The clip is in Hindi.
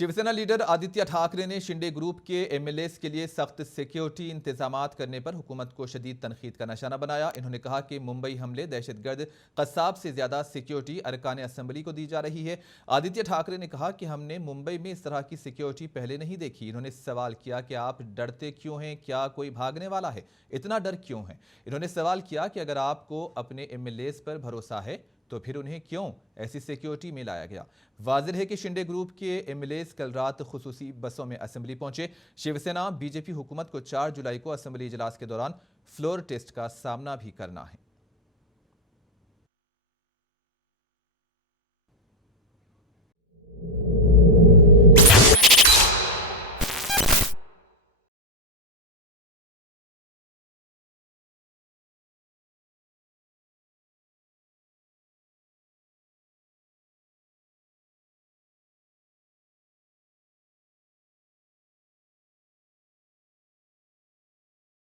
शिवसेना लीडर आदित्य ठाकरे ने शिंदे ग्रुप के एमएलएस के लिए सख्त सिक्योरिटी इंतजामात करने पर हुकूमत को शदीद तनकीद का निशाना बनाया। इन्होंने कहा कि मुंबई हमले दहशतगर्द कसाब से ज्यादा सिक्योरिटी अरकान असेंबली को दी जा रही है। आदित्य ठाकरे ने कहा कि हमने मुंबई में इस तरह की सिक्योरिटी पहले नहीं देखी। इन्होंने सवाल किया कि आप डरते क्यों हैं, क्या कोई भागने वाला है, इतना डर क्यों है। इन्होंने सवाल किया कि अगर आपको अपने एमएलएस पर भरोसा है तो फिर उन्हें क्यों ऐसी सिक्योरिटी में लाया गया। वाज़िह है कि शिंदे ग्रुप के एमएलएस कल रात खुसूसी बसों में असेंबली पहुंचे। शिवसेना बीजेपी हुकूमत को 4 जुलाई को असेंबली इजलास के दौरान फ्लोर टेस्ट का सामना भी करना है।